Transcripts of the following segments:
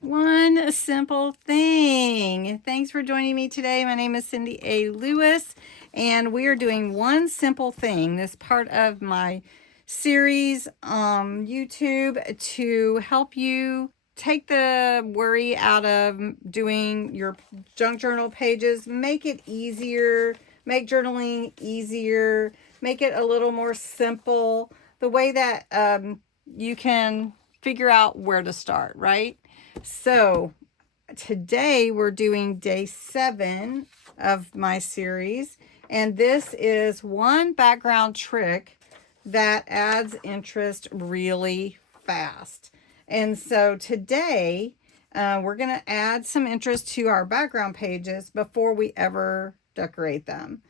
One simple thing. Thanks for joining me today. My name is Cindy A. Lewis, and we are doing one simple thing. This part of my series on YouTube to help you take the worry out of doing your junk journal pages, make it easier, make journaling easier, make it a little more simple, the way that you can figure out where to start, right? So today we're doing day 7 of my series, and this is one background trick that adds interest really fast. And so today we're going to add some interest to our background pages before we ever decorate them,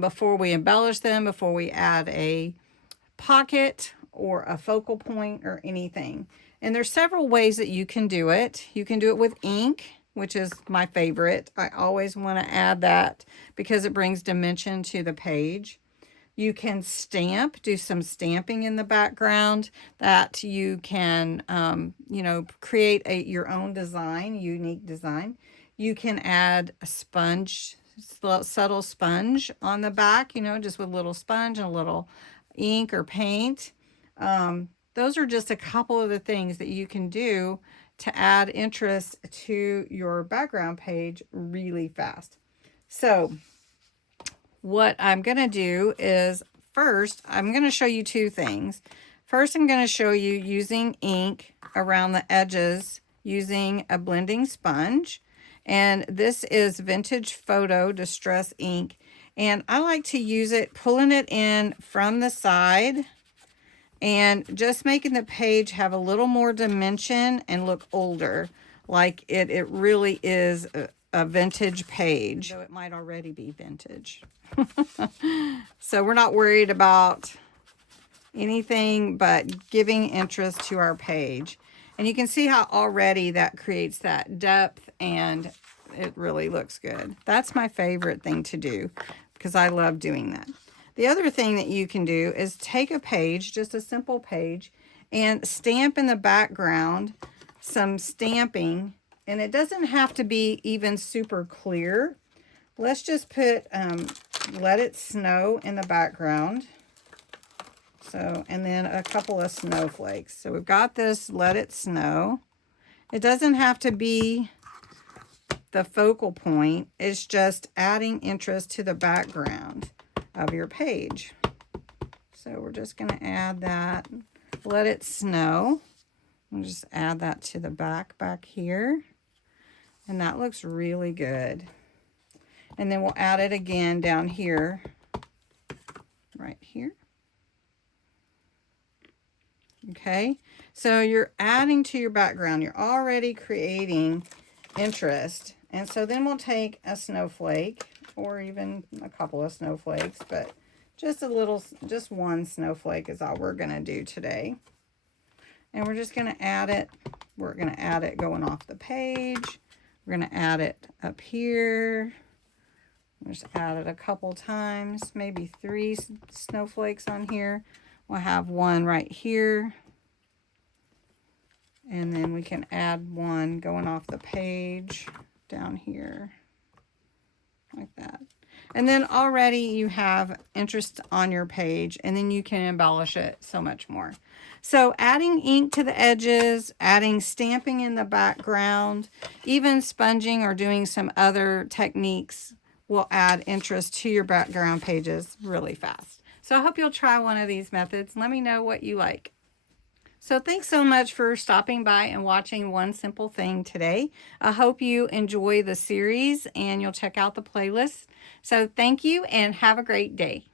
before we embellish them, before we add a pocket or a focal point or anything. And there's several ways that you can do it. You can do it with ink, which is my favorite. I always want to add that because it brings dimension to the page. You can stamp, do some stamping in the background that you can, create your own design, unique design. You can add a sponge, subtle sponge on the back, just with a little sponge and a little ink or paint. Those are just a couple of the things that you can do to add interest to your background page really fast. So what I'm going to do is first, I'm going to show you two things. First, I'm going to show you using ink around the edges using a blending sponge. And this is Vintage Photo Distress ink. And I like to use it, pulling it in from the side and just making the page have a little more dimension and look older, like it really is a vintage page, though it might already be vintage. So we're not worried about anything but giving interest to our page. And you can see how already that creates that depth, and it really looks good. That's my favorite thing to do because I love doing that. The other thing that you can do is take a page, just a simple page, and stamp in the background some stamping. And it doesn't have to be even super clear. Let's just put Let It Snow in the background. So, and then a couple of snowflakes. So we've got this Let It Snow. It doesn't have to be the focal point. It's just adding interest to the background of your page. So we're just going to add that Let It Snow. We'll just add that to the back here. And that looks really good. And then we'll add it again down here, right here. Okay, so you're adding to your background. You're already creating interest. And so then we'll take a snowflake, or even a couple of snowflakes, but just one snowflake is all we're going to do today. And we're just going to add it. We're going to add it going off the page. We're going to add it up here. Just add it a couple times, maybe 3 snowflakes on here. We'll have one right here. And then we can add one going off the page down here, like that. And then already you have interest on your page, and then you can embellish it so much more. So adding ink to the edges, adding stamping in the background, even sponging or doing some other techniques will add interest to your background pages really fast. So I hope you'll try one of these methods and let me know what you like. So thanks so much for stopping by and watching One Simple Thing today. I hope you enjoy the series and you'll check out the playlist. So thank you and have a great day.